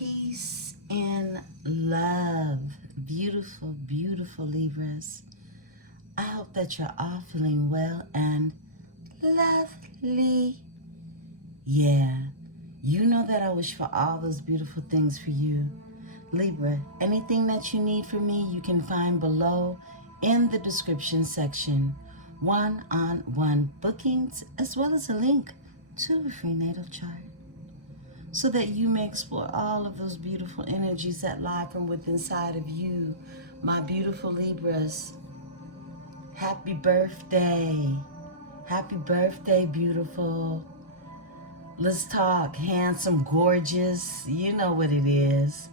Peace and love. Beautiful, beautiful Libras. I hope that you're all feeling well and lovely. Yeah, you know that I wish for all those beautiful things for you. Libra, anything that you need from me, you can find below in the description section. One-on-one bookings, as well as a link to a free natal chart, so that you may explore all of those beautiful energies that lie from within inside of you. My beautiful Libras, happy birthday. Happy birthday, beautiful. Let's talk handsome, gorgeous. You know what it is.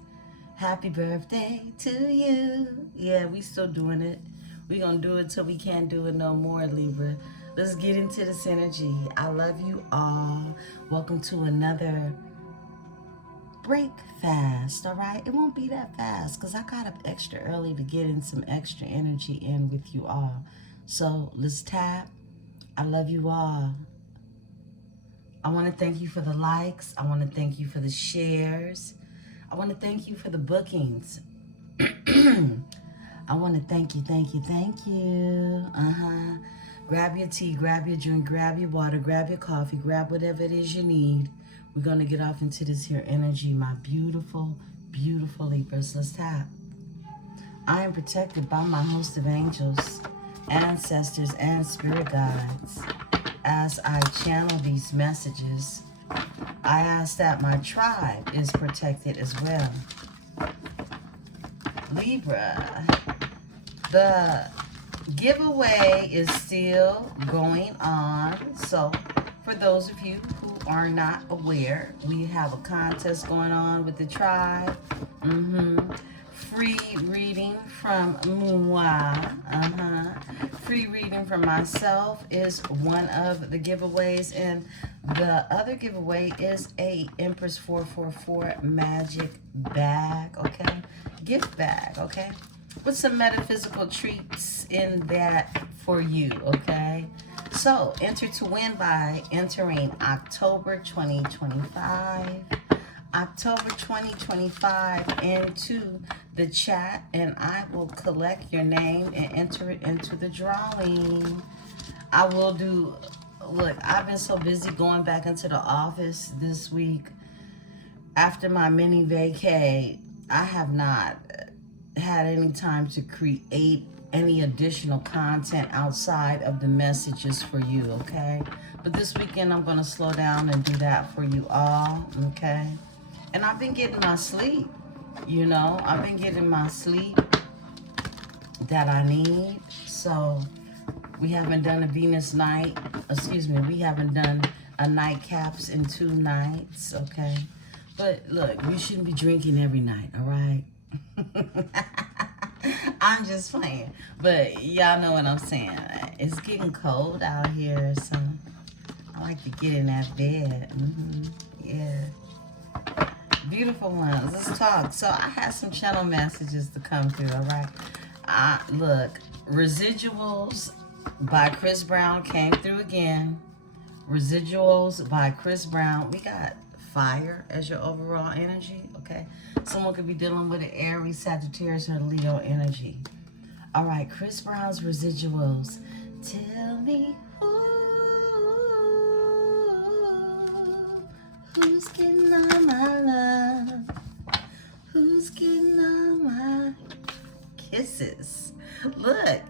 Happy birthday to you. Yeah, we still doing it. We gonna do it till we can't do it no more, Libra. Let's get into this energy. I love you all. Welcome to another break fast, all right? It won't be that fast because I got up extra early to get in some extra energy in with you all. So let's tap. I love you all. I want to thank you for the likes. I want to thank you for the shares. I want to thank you for the bookings. I want to thank you. Grab your tea, grab your drink, grab your water, grab your coffee, grab whatever it is you need. We're going to get off into this here energy, my beautiful, beautiful Libras. Let's tap. I am protected by my host of angels, ancestors, and spirit guides. As I channel these messages, I ask that my tribe is protected as well. Libra, the giveaway is still going on. So for those of you who are not aware, we have a contest going on with the tribe. Free reading from moi. Free reading from myself is one of the giveaways, and the other giveaway is a Empresse 444 magic bag, okay? Gift bag, okay? With some metaphysical treats in that for you, okay? So, enter to win by entering October 2025. October 2025 into the chat, and I will collect your name and enter it into the drawing. I will do, look, I've been so busy going back into the office this week. After my mini vacay, I have not had any time to create any additional content outside of the messages for you, okay? But this weekend I'm going to slow down and do that for you all, okay? And I've been getting my sleep, you know. I've been getting my sleep that I need. So we haven't done a Venus night. Excuse me, we haven't done a nightcaps in 2 nights, okay? But look, we shouldn't be drinking every night, all right? I'm just playing. But y'all know what I'm saying. It's getting cold out here, so I like to get in that bed. Yeah. Beautiful ones. Let's talk. So I had some channel messages to come through, all right? Look, Residuals by Chris Brown came through again. Residuals by Chris Brown. We got fire as your overall energy, okay? Someone could be dealing with an Aries, Sagittarius, or Leo energy. All right, Chris Brown's Residuals. Tell me who's getting on my love? Who's getting on my kisses? Look,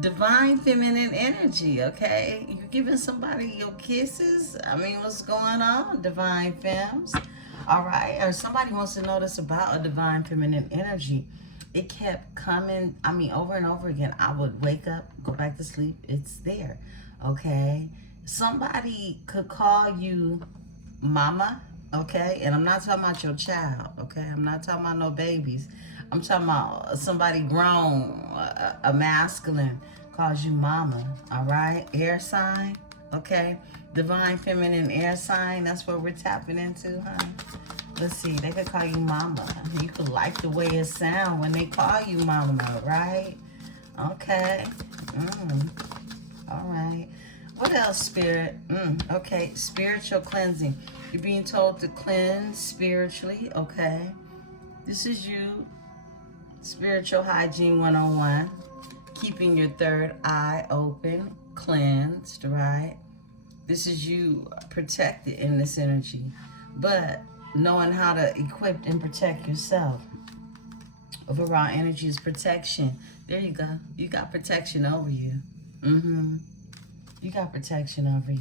divine feminine energy, okay? You're giving somebody your kisses? I mean, what's going on, divine femmes? All right, or somebody wants to know this about a divine feminine energy. It kept coming, I mean, over and over again. I would wake up, go back to sleep, it's there, okay? Somebody could call you mama, okay? And I'm not talking about your child, okay? I'm not talking about no babies. I'm talking about somebody grown, a masculine, calls you mama, all right? Air sign, okay? Divine feminine air sign, that's what we're tapping into, huh? Let's see, they could call you mama. You could like the way it sounds when they call you mama, right? Okay. All right. What else, Spirit? Okay, spiritual cleansing. You're being told to cleanse spiritually, okay? This is you, Spiritual Hygiene 101. Keeping your third eye open, cleansed, right? This is you protected in this energy. But knowing how to equip and protect yourself. Overall energy is protection. There you go. You got protection over you. You got protection over you.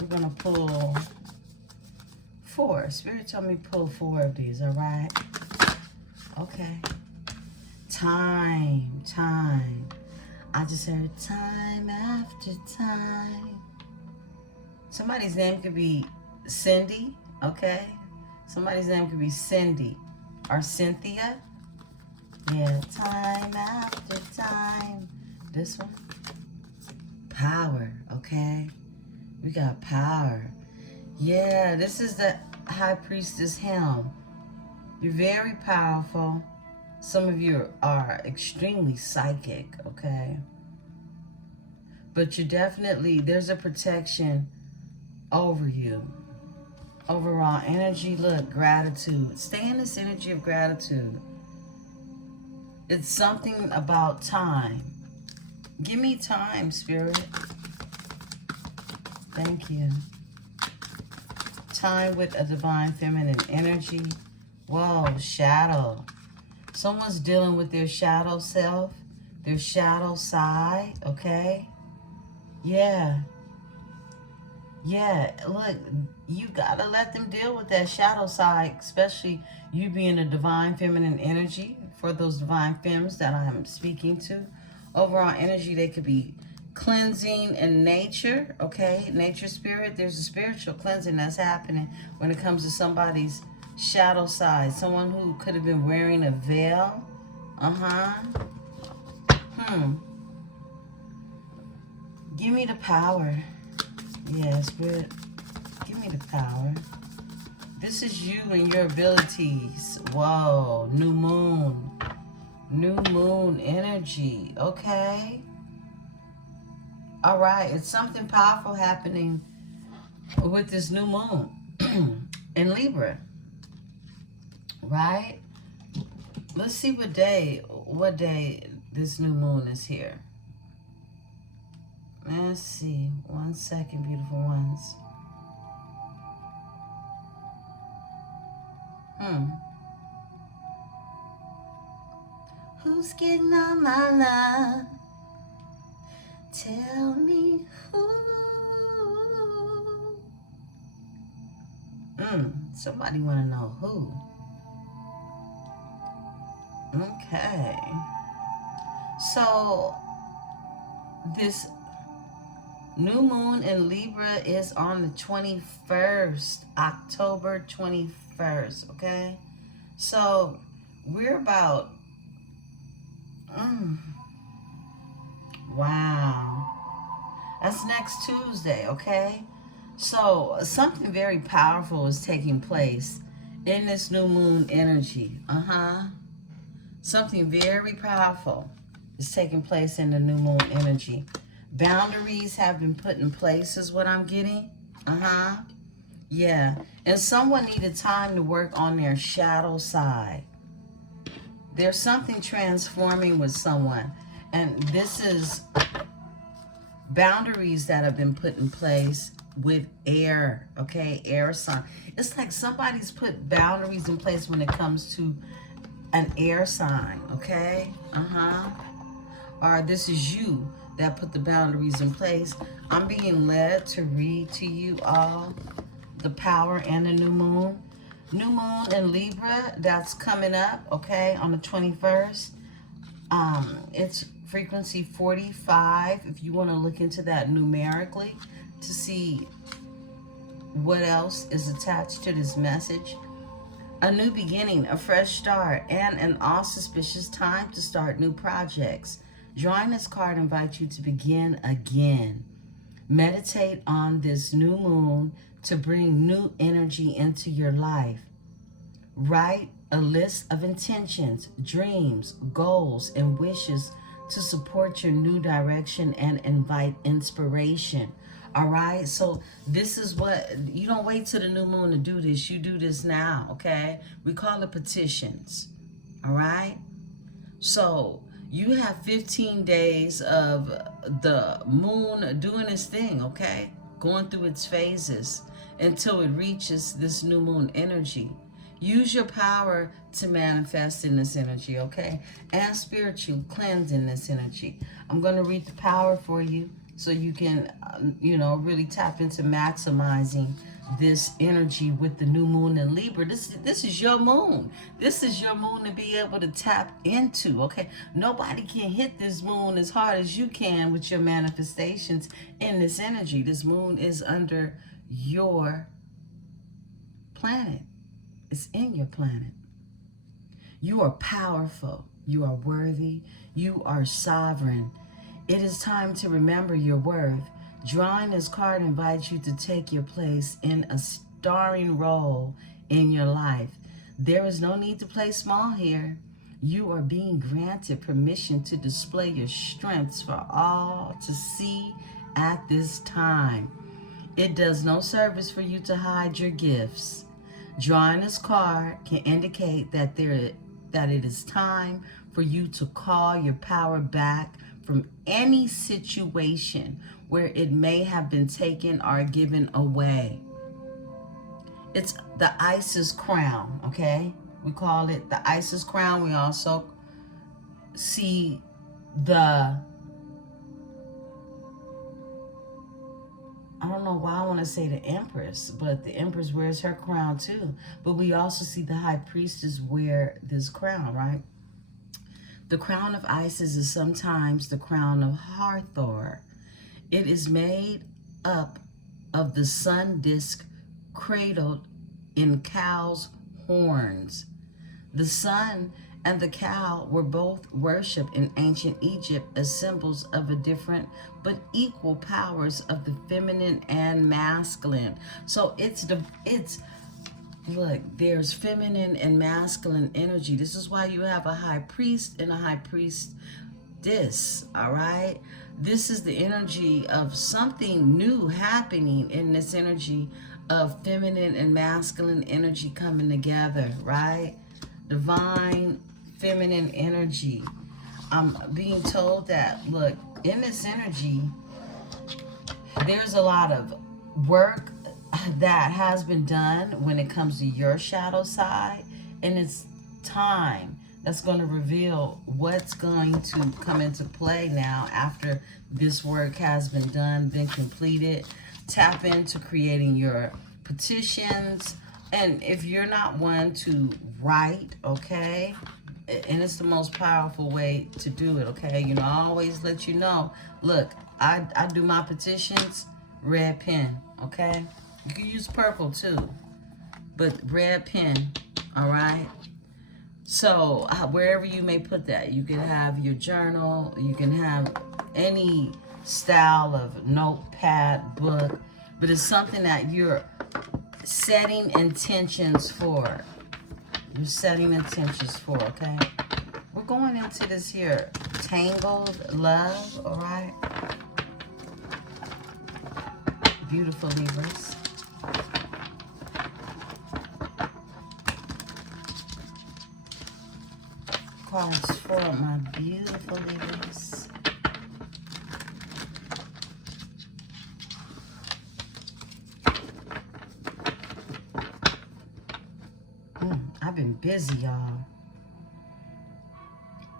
We're going to pull 4. Spirit told me pull 4 of these, all right? Okay. Time. I just heard time after time. Somebody's name could be Cindy, okay? Somebody's name could be Cindy or Cynthia. Yeah, time after time. This one. Power, okay? We got power. Yeah, this is the High Priestess Helm. You're very powerful. Some of you are extremely psychic, okay? But you definitely, there's a protection over you. Overall energy, look, gratitude. Stay in this energy of gratitude. It's something about time. Give me time, Spirit. Thank you. Time with a divine feminine energy. Whoa, shadow. Someone's dealing with their shadow self, their shadow side, okay? Yeah. Yeah, look, you gotta let them deal with that shadow side, especially you being a divine feminine energy. For those divine femmes that I'm speaking to, overall energy, they could be cleansing in nature, okay? Nature spirit, there's a spiritual cleansing that's happening when it comes to somebody's shadow side. Someone who could have been wearing a veil. Give me the power. Yeah, Spirit, give me the power. This is you and your abilities. Whoa, new moon. New moon energy, okay? All right, it's something powerful happening with this new moon in Libra, right? Let's see what day this new moon is here. Let's see. 1 second, beautiful ones. Who's getting on my love? Tell me who. Somebody want to know who. Okay. So, this new moon in Libra is on the 21st, October 21st, okay? So, we're about, wow. That's next Tuesday, okay? So, something very powerful is taking place in this new moon energy. Something very powerful is taking place in the new moon energy. Boundaries have been put in place is what I'm getting. Yeah. And someone needed time to work on their shadow side. There's something transforming with someone. And this is boundaries that have been put in place with air, okay? Air sign. It's like somebody's put boundaries in place when it comes to an air sign, okay? Or this is you that put the boundaries in place. I'm being led to read to you all the power and the new moon. New moon in Libra, that's coming up, okay, on the 21st. It's frequency 45, if you want to look into that numerically to see what else is attached to this message. A new beginning, a fresh start, and an auspicious time to start new projects. Drawing this card invites you to begin again. Meditate on this new moon to bring new energy into your life. Write a list of intentions, dreams, goals, and wishes to support your new direction and invite inspiration. All right, so this is what, you don't wait till the new moon to do this. You do this now, okay? We call it petitions. All right, so you have 15 days of the moon doing its thing, okay? Going through its phases until it reaches this new moon energy. Use your power to manifest in this energy, okay? And spiritual cleanse in this energy. I'm going to read the power for you so you can, really tap into maximizing this energy with the new moon in Libra. This is your moon. This is your moon to be able to tap into, okay? Nobody can hit this moon as hard as you can with your manifestations in this energy. This moon is under your planet. It's in your planet. You are powerful. You are worthy. You are sovereign. It is time to remember your worth. Drawing this card invites you to take your place in a starring role in your life. There is no need to play small here. You are being granted permission to display your strengths for all to see at this time. It does no service for you to hide your gifts. Drawing this card can indicate that it is time for you to call your power back from any situation where it may have been taken or given away. It's the Isis crown, okay? We call it the Isis crown. We also see the, I don't know why I want to say the Empress, but the Empress wears her crown too. But we also see the High Priestess wear this crown, right? The crown of Isis is sometimes the crown of Hathor. It is made up of the sun disk cradled in cow's horns. The sun and the cow were both worshipped in ancient Egypt as symbols of a different but equal powers of the feminine and masculine. So look, there's feminine and masculine energy. This is why you have a high priest and a high priestess, all right? This is the energy of something new happening in this energy of feminine and masculine energy coming together, right? Divine feminine energy. I'm being told that, look, in this energy, there's a lot of work that has been done when it comes to your shadow side, and it's time that's going to reveal what's going to come into play now after this work has been done, been completed. Tap into creating your petitions, and if you're not one to write, okay, and it's the most powerful way to do it, okay? I always let you know, look, I do my petitions red pen, okay? You can use purple too, but red pen, all right? So wherever you may put that, you can have your journal, you can have any style of notepad, book, but it's something that you're setting intentions for. You're setting intentions for, okay? We're going into this here tangled love, all right? Beautiful Libras. Cards for my beautiful Libras. I've been busy, y'all.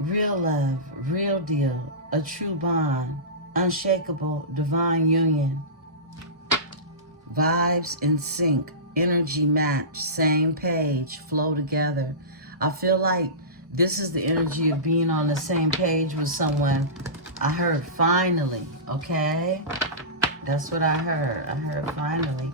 Real love, real deal, a true bond, unshakable divine union. Vibes in sync, energy match, same page, flow together. I feel like this is the energy of being on the same page with someone. I heard finally, okay? That's what I heard. I heard finally.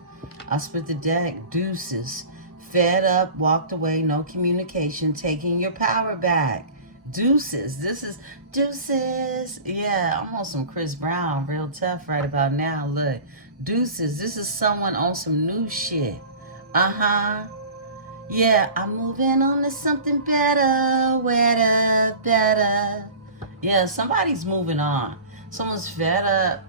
I split the deck, deuces. Fed up, walked away, no communication, taking your power back. Deuces. This is deuces. Yeah, I'm on some Chris Brown, real tough right about now. Look, deuces. This is someone on some new shit. Uh-huh. Yeah, I'm moving on to something better, wetter, better. Yeah, somebody's moving on. Someone's fed up.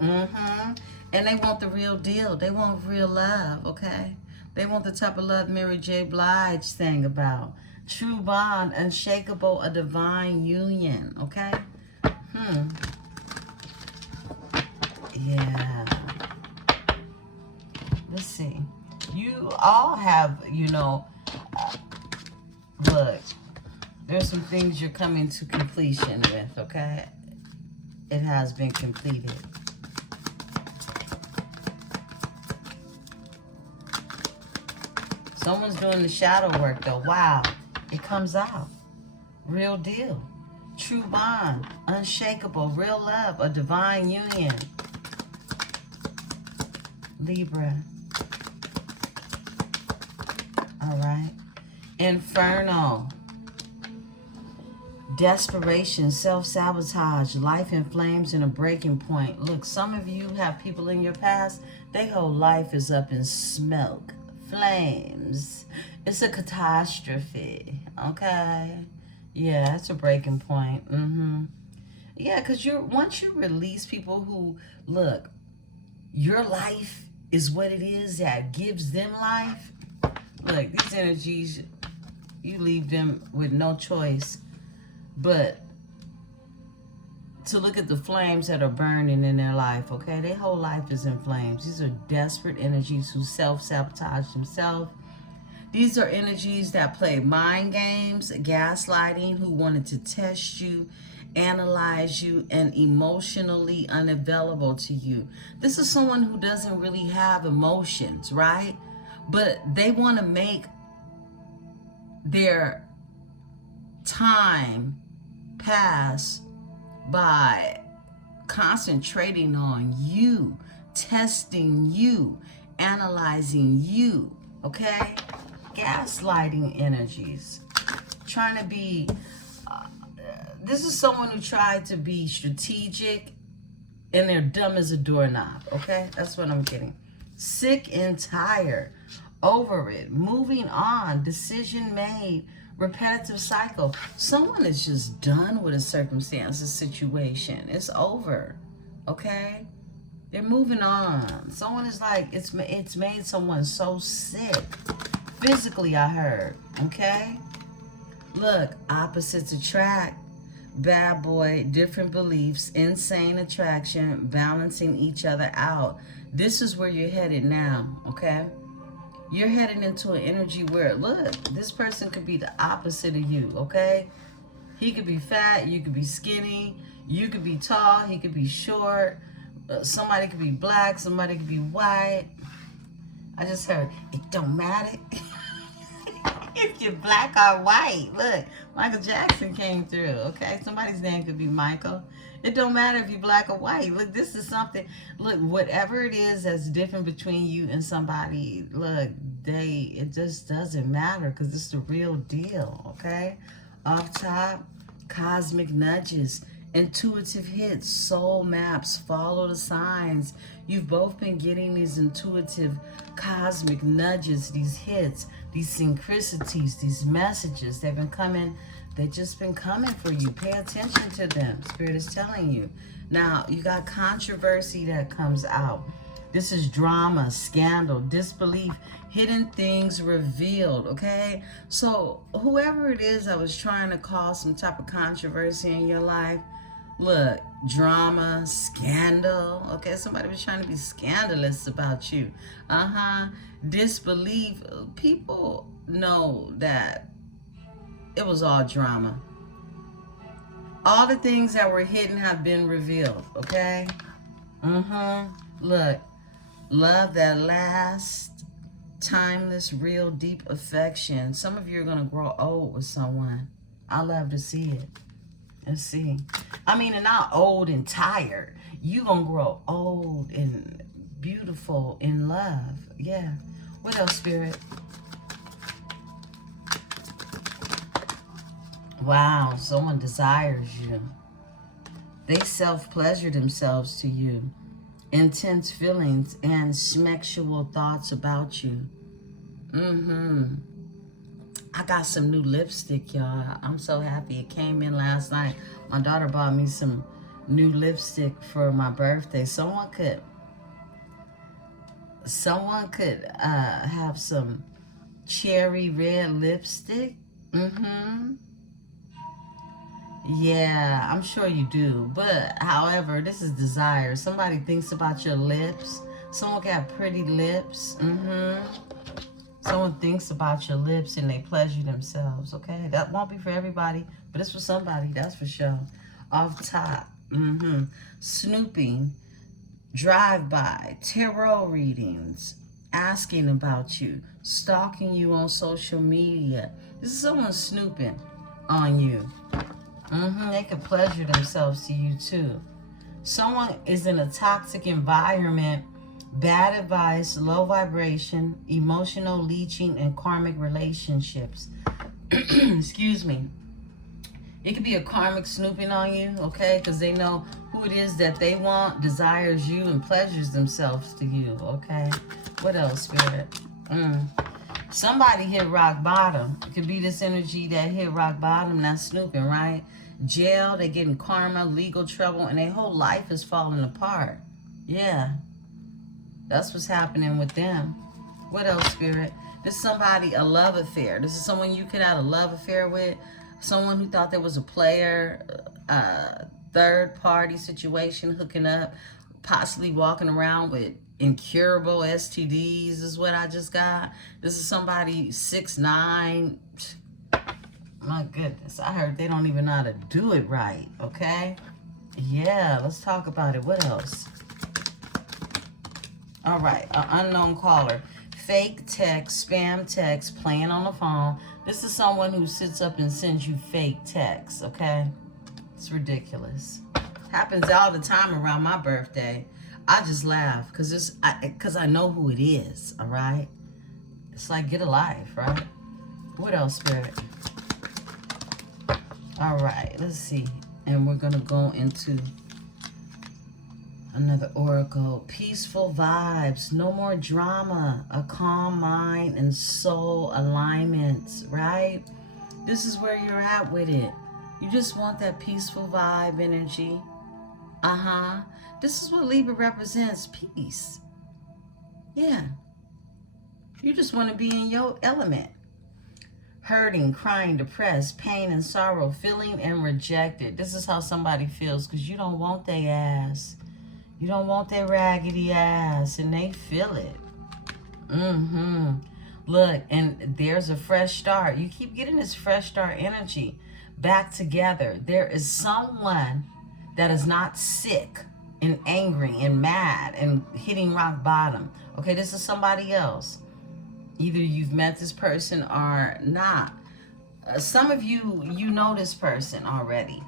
Mm-hmm. And they want the real deal. They want real love, okay? They want the type of love Mary J. Blige sang about. True bond, unshakable, a divine union, okay? Yeah. Let's see. You all have, look, there's some things you're coming to completion with, okay? It has been completed. Someone's doing the shadow work, though. Wow. It comes out. Real deal. True bond. Unshakable. Real love. A divine union. Libra. All right. Inferno. Desperation, self-sabotage, life in flames, and a breaking point. Look, some of you have people in your past, their whole life is up in smoke, flames. It's a catastrophe, okay? Yeah, it's a breaking point. Yeah, because once you release people who, look, your life is what it is that gives them life. Look, these energies, you leave them with no choice but to look at the flames that are burning in their life, okay? Their whole life is in flames. These are desperate energies who self-sabotage themselves. These are energies that play mind games, gaslighting, who wanted to test you, analyze you, and emotionally unavailable to you. This is someone who doesn't really have emotions, right? But they want to make their time pass by concentrating on you, testing you, analyzing you, okay? Gaslighting energies. Trying to be, this is someone who tried to be strategic and they're dumb as a doorknob, okay? That's what I'm getting. Sick and tired, over it, moving on, decision made, repetitive cycle. Someone is just done with a circumstance, a situation. It's over, okay? They're moving on. Someone is like, it's made someone so sick. Physically, I heard, okay? Look, opposites attract. Bad boy, different beliefs, insane attraction, balancing each other out. This is where you're headed now, okay? You're heading into an energy where, look, this person could be the opposite of you, okay? He could be fat, you could be skinny, you could be tall, he could be short, somebody could be black, somebody could be white. I just heard, it don't matter if you're black or white. Look, Michael Jackson came through, okay? Somebody's name could be Michael. It don't matter if you're black or white. Look, this is something, look, whatever it is that's different between you and somebody, look, it just doesn't matter because it's the real deal, okay? Off top, cosmic nudges, intuitive hits, soul maps, follow the signs. You've both been getting these intuitive cosmic nudges, these hits, these synchronicities, these messages. They've just been coming for you. Pay attention to them. Spirit is telling you. Now, you got controversy that comes out. This is drama, scandal, disbelief, hidden things revealed, okay? So whoever it is that was trying to cause some type of controversy in your life, look, drama, scandal, okay? Somebody was trying to be scandalous about you. Disbelief. People know that it was all drama. All the things that were hidden have been revealed, okay? Look, love that lasts, timeless, real, deep affection. Some of you are going to grow old with someone. I love to see it. Let's see. I mean, and not old and tired. You're going to grow old and beautiful in love. Yeah. What else, Spirit? Wow, someone desires you. They self-pleasure themselves to you. Intense feelings and sexual thoughts about you. I got some new lipstick, y'all. I'm so happy. It came in last night. My daughter bought me some new lipstick for my birthday. Someone could have some cherry red lipstick. Yeah, I'm sure you do. But however, this is desire. Somebody thinks about your lips. Someone got pretty lips. Someone thinks about your lips and they pleasure themselves, okay? That won't be for everybody, but it's for somebody, that's for sure. Off top, snooping, drive-by, tarot readings, asking about you, stalking you on social media. This is someone snooping on you. They can pleasure themselves to you too. Someone is in a toxic environment, bad advice, low vibration, emotional leeching, and karmic relationships. Excuse me. It could be a karmic snooping on you, okay? Because they know who it is that they want, desires you, and pleasures themselves to you, okay? What else, Spirit? Somebody hit rock bottom. It could be this energy that hit rock bottom, that's snooping, right? Jail, they getting karma, legal trouble, and their whole life is falling apart. Yeah. That's what's happening with them. What else, Spirit? This is somebody, a love affair. This is someone you could have a love affair with. Someone who thought there was a player, third party situation, hooking up, possibly walking around with incurable STDs is what I just got. This is somebody 6'9". My goodness, I heard they don't even know how to do it right, okay? Yeah, let's talk about it. What else? All right, an unknown caller. Fake text, spam text, playing on the phone. This is someone who sits up and sends you fake texts, okay? It's ridiculous. Happens all the time around my birthday. I just laugh because I know who it is, all right? It's like, get a life, right? What else, Spirit? All right, let's see. And we're going to go into another oracle. Peaceful vibes, no more drama, a calm mind and soul alignments, right? This is where you're at with it. You just want that peaceful vibe energy. This is what Libra represents, peace. Yeah. You just want to be in your element. Hurting, crying, depressed, pain and sorrow, feeling and rejected. This is how somebody feels because you don't want their ass. You don't want their raggedy ass, and they feel it. Look, and there's a fresh start. You keep getting this fresh start energy back together. There is someone that is not sick and angry and mad and hitting rock bottom. Okay, this is somebody else. Either you've met this person or not. Some of you know this person already.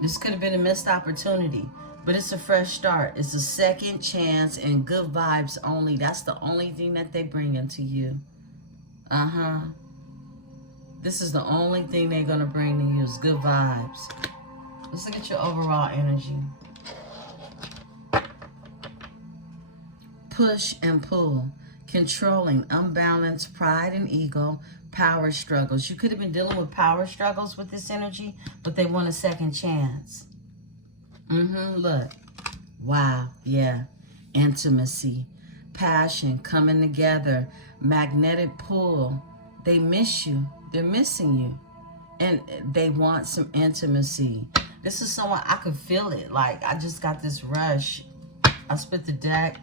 This could have been a missed opportunity. But it's a fresh start. It's a second chance and good vibes only. That's the only thing that they bring into you. This is the only thing they're going to bring to you is good vibes. Let's look at your overall energy. Push and pull. Controlling, unbalanced, pride and ego, power struggles. You could have been dealing with power struggles with this energy, but they want a second chance. Look. Wow, yeah. Intimacy, passion, coming together, magnetic pull. They miss you. They're missing you. And they want some intimacy. This is someone, I could feel it. Like, I just got this rush. I spit the deck.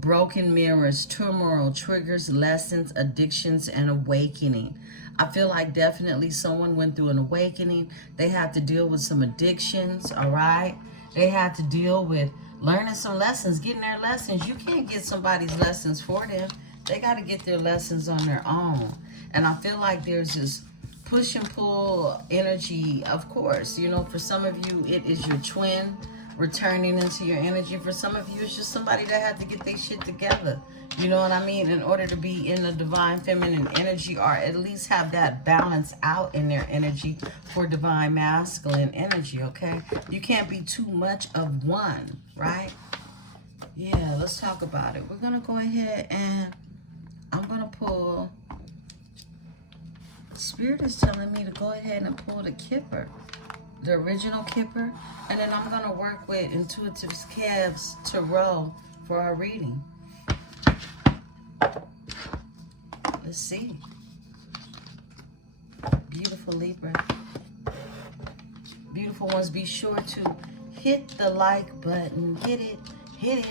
Broken mirrors, turmoil, triggers, lessons, addictions, and awakening. I feel like definitely someone went through an awakening. They had to deal with some addictions, all right? They had to deal with learning some lessons, getting their lessons. You can't get somebody's lessons for them. They got to get their lessons on their own. And I feel like there's this push and pull energy, of course. You know, for some of you, it is your twin returning into your energy. For some of you, it's just somebody that had to get their shit together. You know what I mean? In order to be in the divine feminine energy, or at least have that balance out in their energy for divine masculine energy, okay? You can't be too much of one, right? Yeah, let's talk about it. We're going to go ahead and I'm going to pull Spirit is telling me to go ahead and pull the Kipper, the original Kipper, and then I'm going to work with Intuitive Calves Tarot for our reading. Let's see. Beautiful Libra. Beautiful ones, be sure to hit the like button. Hit it, hit it,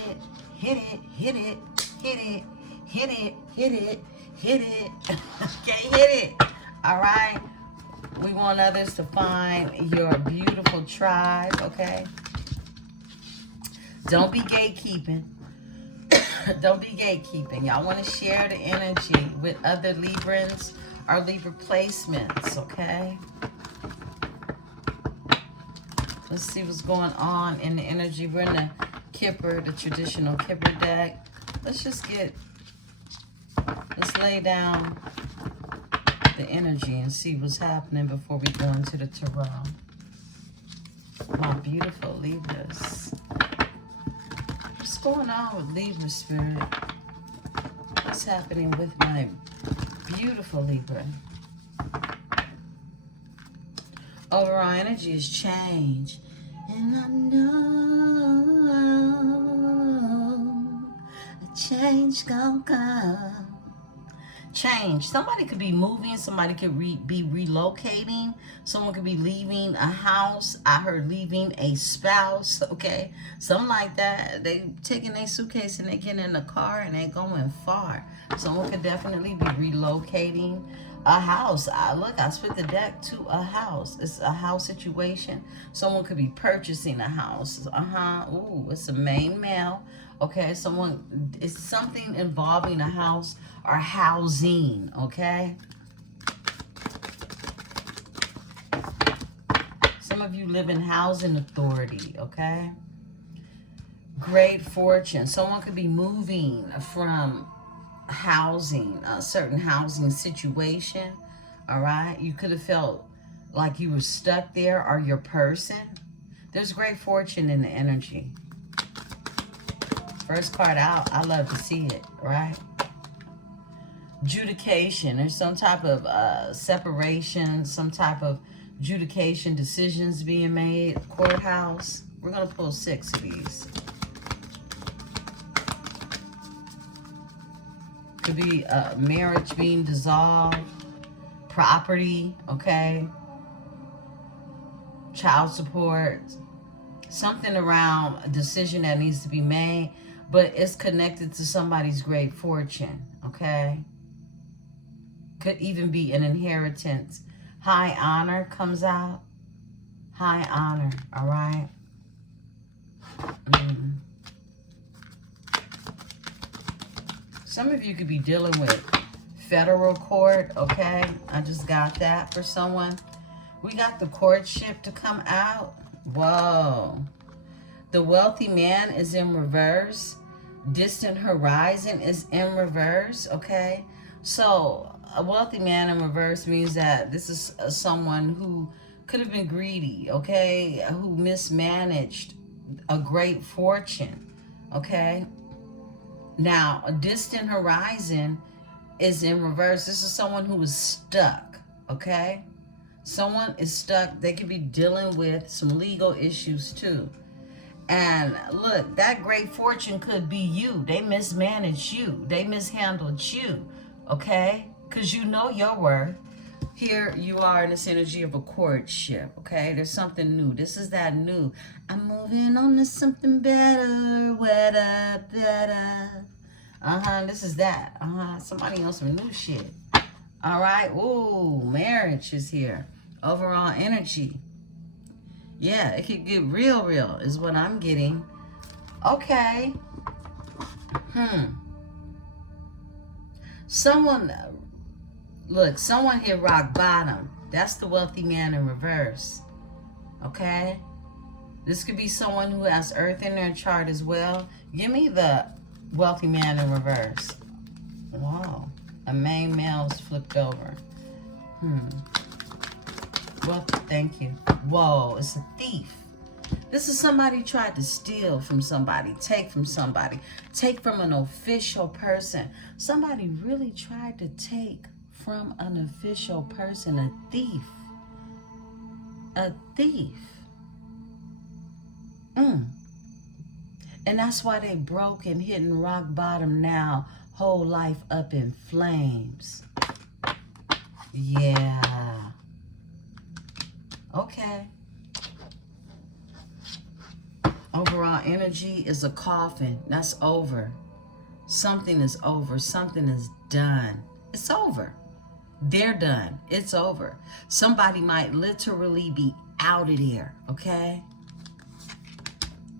hit it, hit it, hit it, hit it, hit it, hit it. Okay, hit it. All right. We want others to find your beautiful tribe, okay? Don't be gatekeeping. Don't be gatekeeping. Y'all want to share the energy with other Librans or Libra placements, okay? Let's see what's going on in the energy. We're in the Kipper, the traditional Kipper deck. Let's lay down the energy and see what's happening before we go into the tarot. My beautiful Libras. What's going on with Libra spirit? What's happening with my beautiful Libra? Overall energy is change. And I know a change gonna come. Change. Somebody could be moving. Somebody could be relocating. Someone could be leaving a house. I heard leaving a spouse. Okay, something like that. They taking their suitcase and they getting in the car and they going far. Someone could definitely be relocating a house. Look, I split the deck to a house. It's a house situation. Someone could be purchasing a house. Ooh, it's a main male. Okay, it's something involving a house or housing, okay? Some of you live in housing authority, okay? Great fortune. Someone could be moving from housing, a certain housing situation, all right? You could have felt like you were stuck there, or your person. There's great fortune in the energy. First card out, I love to see it, right? Judication. There's some type of separation, some type of judication, decisions being made. Courthouse. We're going to pull 6 of these. Could be marriage being dissolved, property, okay? Child support. Something around a decision that needs to be made, but it's connected to somebody's great fortune, okay? Could even be an inheritance. High honor comes out. High honor, all right? Some of you could be dealing with federal court, okay? I just got that for someone. We got the courtship to come out. Whoa. The wealthy man is in reverse. Distant horizon is in reverse, okay? So a wealthy man in reverse means that this is someone who could have been greedy, okay? Who mismanaged a great fortune, okay? Now, a distant horizon is in reverse. This is someone who is stuck, okay? Someone is stuck. They could be dealing with some legal issues too. And look, that great fortune could be you. They mismanaged you. They mishandled you, okay? Because you know your worth. Here you are in this energy of a courtship, okay? There's something new. This is that new. I'm moving on to something better, wetter, better. This is that. Somebody on some new shit. All right. Ooh, marriage is here. Overall energy. Yeah, it could get real is what I'm getting. Okay. Someone hit rock bottom. That's the wealthy man in reverse. Okay? This could be someone who has earth in their chart as well. Give me the wealthy man in reverse. Wow. A main male's flipped over. Well, thank you. Whoa, it's a thief. This is somebody tried to steal from somebody, take from somebody, take from an official person. Somebody really tried to take from an official person, a thief. A thief. And that's why they broke and hitting rock bottom now. Whole life up in flames. Yeah. Okay. Overall energy is a coffin. That's over. Something is over. Something is done. It's over. They're done. It's over. Somebody might literally be out of there, okay?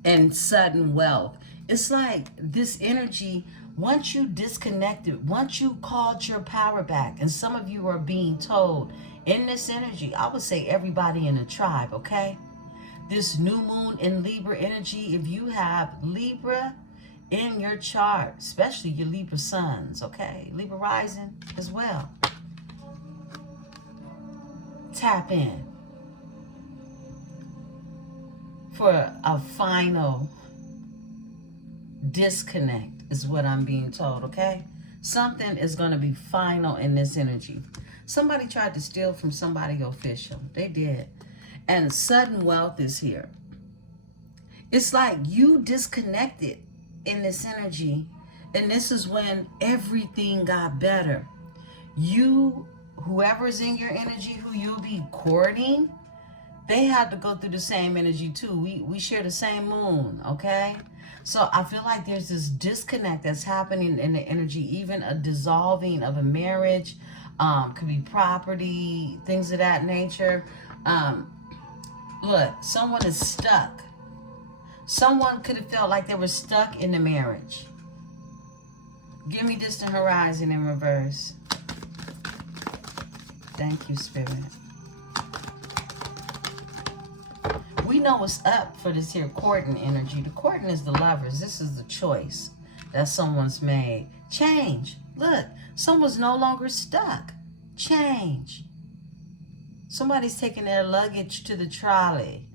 And sudden wealth. It's like this energy, once you disconnected, once you called your power back, and some of you are being told in this energy, I would say everybody in the tribe, okay? This new moon in Libra energy, if you have Libra in your chart, especially your Libra sons, okay? Libra rising as well. Tap in for a final disconnect is what I'm being told, okay? Something is going to be final in this energy. Somebody tried to steal from somebody official. They did. And sudden wealth is here. It's like you disconnected in this energy, and this is when everything got better. You, whoever's in your energy, who you'll be courting, they had to go through the same energy too. We share the same moon, okay? So I feel like there's this disconnect that's happening in the energy, even a dissolving of a marriage, could be property, things of that nature. Look, someone is stuck. Someone could have felt like they were stuck in the marriage. Give me distant horizon in reverse. Thank you, Spirit. We know what's up for this here courting energy. The courting is the lovers. This is the choice that someone's made. Change. Look, someone's no longer stuck. Change. Somebody's taking their luggage to the trolley.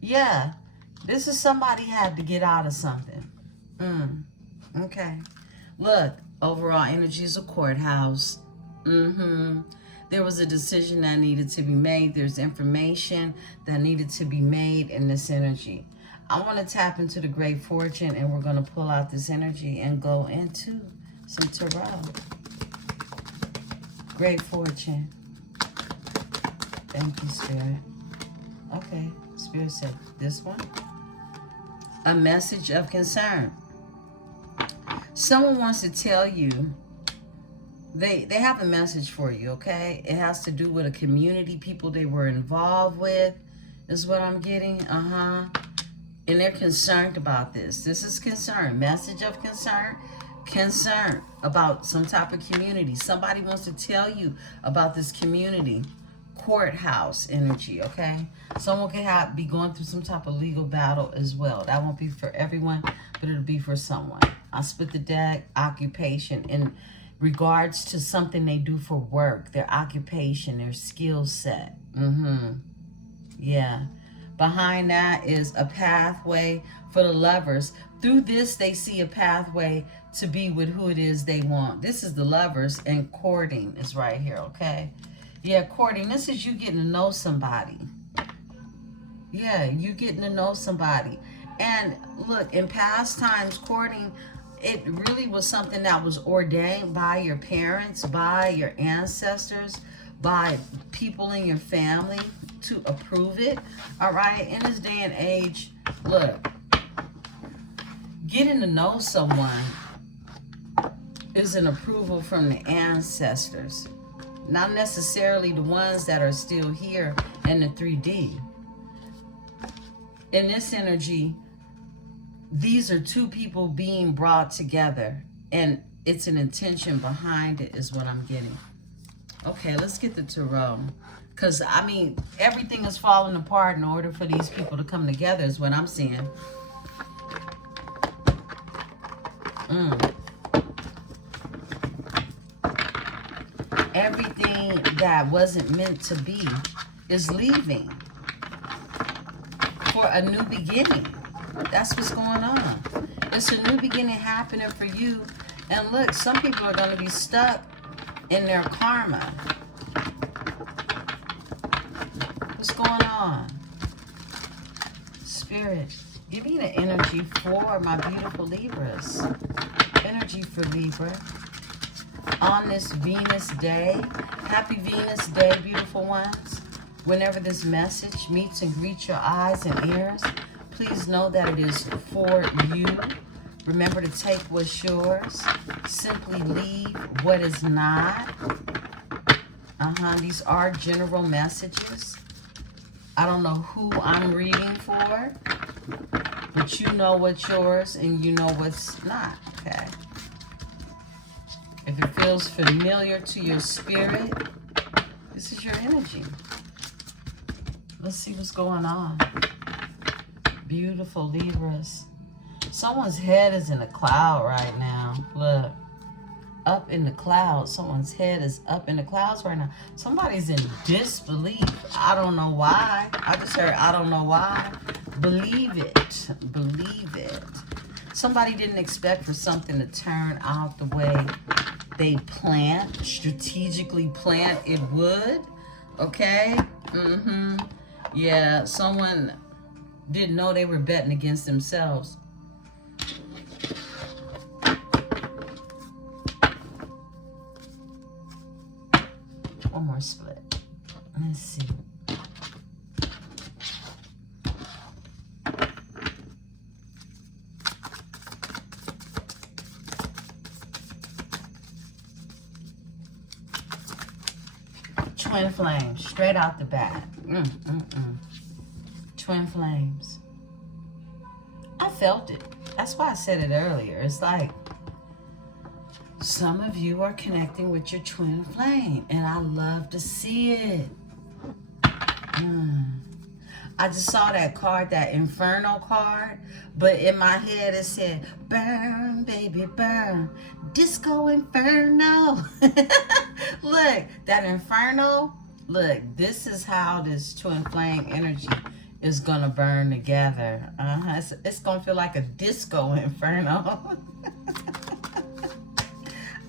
Yeah, this is somebody had to get out of something. Okay. Look, overall energy is a courthouse. There was a decision that needed to be made. There's information that needed to be made in this energy. I want to tap into the Great Fortune, and we're going to pull out this energy and go into some Tarot. Great Fortune. Thank you, Spirit. Okay, Spirit said this one. A message of concern. Someone wants to tell you, they have a message for you, okay? It has to do with a community, people they were involved with, is what I'm getting. And they're concerned about this. This is concern. Message of concern. Concern about some type of community. Somebody wants to tell you about this community. Courthouse energy, okay? Someone could be going through some type of legal battle as well. That won't be for everyone, but it'll be for someone. I split the deck. Occupation in regards to something they do for work, their occupation, their skill set. Yeah. Behind that is a pathway for the lovers. Through this, they see a pathway to be with who it is they want. This is the lovers, and courting is right here, okay? Yeah, courting. This is you getting to know somebody. Yeah, you getting to know somebody. And look, in past times, courting, it really was something that was ordained by your parents, by your ancestors, by people in your family to approve it. All right, in this day and age, look, getting to know someone is an approval from the ancestors, not necessarily the ones that are still here in the 3D. In this energy, these are two people being brought together, and it's an intention behind it is what I'm getting. Okay, let's get the Tarot. Because, I mean, everything is falling apart in order for these people to come together is what I'm seeing. Everything that wasn't meant to be is leaving for a new beginning. That's what's going on. It's a new beginning happening for you. And look, some people are going to be stuck in their karma. What's going on? Spirit, give me the energy for my beautiful Libras. Energy for Libra. On this Venus day. Happy Venus Day, beautiful ones. Whenever this message meets and greets your eyes and ears, please know that it is for you. Remember to take what's yours. Simply leave what is not. These are general messages. I don't know who I'm reading for, but you know what's yours and you know what's not, okay? If it feels familiar to your spirit, this is your energy. Let's see what's going on. Beautiful Libras. Someone's head is in a cloud right now. Look. Up in the clouds. Someone's head is up in the clouds right now. Somebody's in disbelief. I don't know why. I just heard, I don't know why. Believe it. Believe it. Somebody didn't expect for something to turn out the way they strategically planned it would. Okay? Yeah, someone didn't know they were betting against themselves. One more split. Let's see. Twin flames, straight out the bat. Twin flames. I felt it. That's why I said it earlier. It's like some of you are connecting with your twin flame, and I love to see it. I just saw that card, that Inferno card, but in my head it said, burn, baby, burn. Disco Inferno. Look, that Inferno, look, this is how this twin flame energy is going to burn together. It's going to feel like a disco inferno.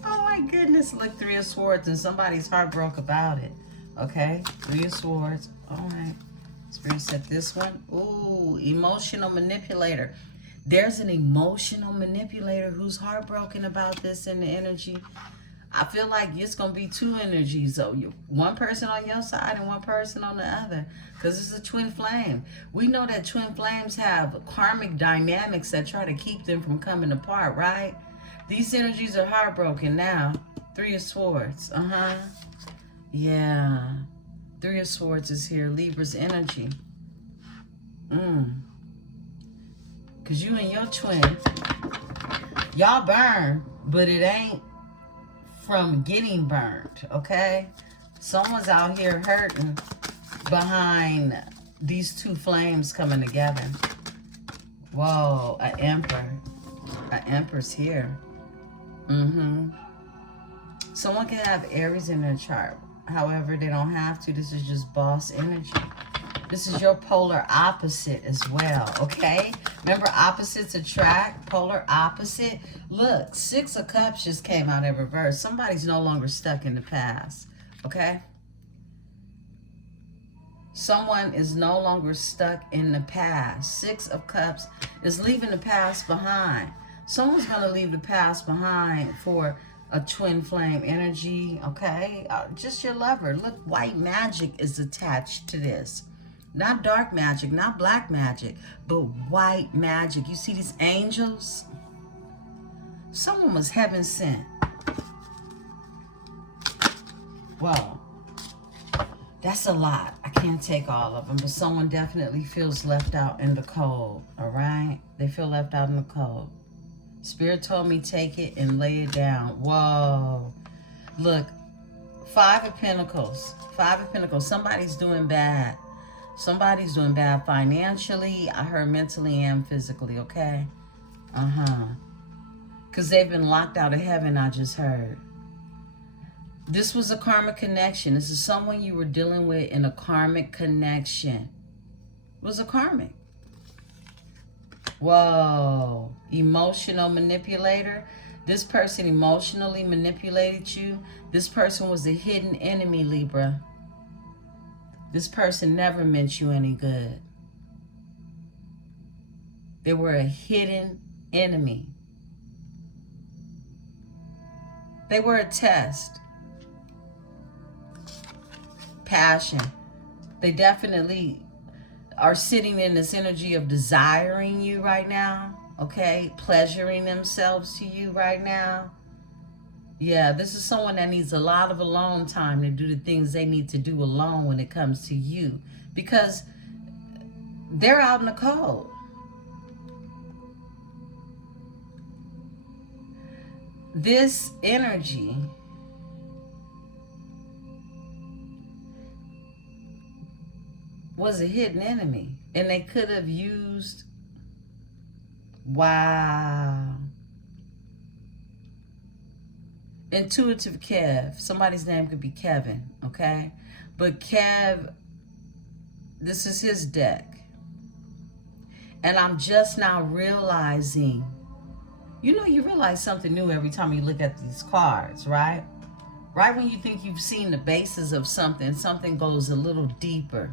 Oh my goodness, look, Three of Swords, and somebody's heartbroken about it. Okay, Three of Swords. All right. Spirit said this one. Ooh, emotional manipulator. There's an emotional manipulator who's heartbroken about this in the energy. I feel like it's going to be two energies. So one person on your side and one person on the other. Because it's a twin flame. We know that twin flames have karmic dynamics that try to keep them from coming apart, right? These energies are heartbroken now. Three of Swords. Yeah. Three of Swords is here. Libra's energy. Because you and your twin, y'all burn, but it ain't from getting burned, okay? Someone's out here hurting behind these two flames coming together. Whoa, an Emperor. An Empress here. Someone can have Aries in their chart. However, they don't have to. This is just boss energy. This is your polar opposite as well, okay? Remember, opposites attract, polar opposite. Look, Six of Cups just came out in reverse. Somebody's no longer stuck in the past, okay? Someone is no longer stuck in the past. Six of Cups is leaving the past behind. Someone's going to leave the past behind for a twin flame energy, okay? Just your lover. Look, white magic is attached to this. Not dark magic, not black magic, but white magic. You see these angels? Someone was heaven sent. Well, that's a lot. I can't take all of them, but someone definitely feels left out in the cold, all right? They feel left out in the cold. Spirit told me take it and lay it down. Whoa. Look, Five of Pentacles. Five of Pentacles. Somebody's doing bad. Somebody's doing bad financially. I heard mentally and physically, okay? Because they've been locked out of heaven, I just heard. This was a karmic connection. This is someone you were dealing with in a karmic connection. It was a karmic. Whoa. Emotional manipulator. This person emotionally manipulated you. This person was a hidden enemy, Libra. This person never meant you any good. They were a hidden enemy. They were a test. Passion. They definitely are sitting in this energy of desiring you right now. Okay? Pleasuring themselves to you right now. Yeah, this is someone that needs a lot of alone time to do the things they need to do alone when it comes to you. Because they're out in the cold. This energy was a hidden enemy. And they could have used... Wow. Intuitive Kev. Somebody's name could be Kevin, okay? But Kev, this is his deck. And I'm just now realizing, you know, you realize something new every time you look at these cards, right? Right when you think you've seen the basis of something, something goes a little deeper.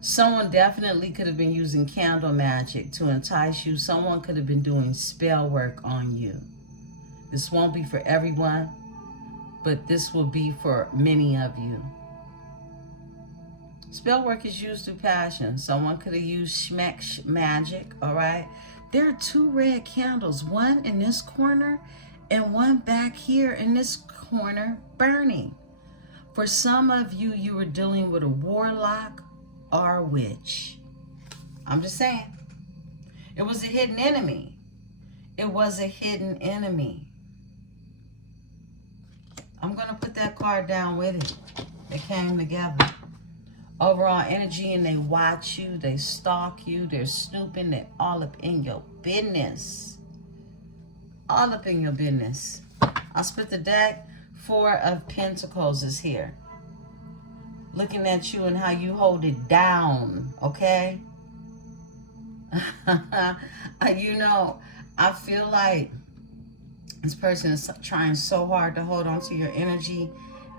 Someone definitely could have been using candle magic to entice you. Someone could have been doing spell work on you. This won't be for everyone, but this will be for many of you. Spell work is used through passion. Someone could have used schmeck magic, all right? There are two red candles, one in this corner and one back here in this corner burning. For some of you, you were dealing with a warlock or a witch. I'm just saying. It was a hidden enemy. It was a hidden enemy. I'm going to put that card down with it. They came together. Overall energy, and they watch you, they stalk you, they're snooping, they're all up in your business. All up in your business. I'll split the deck. Four of Pentacles is here. Looking at you and how you hold it down, okay? You know, I feel like this person is trying so hard to hold on to your energy,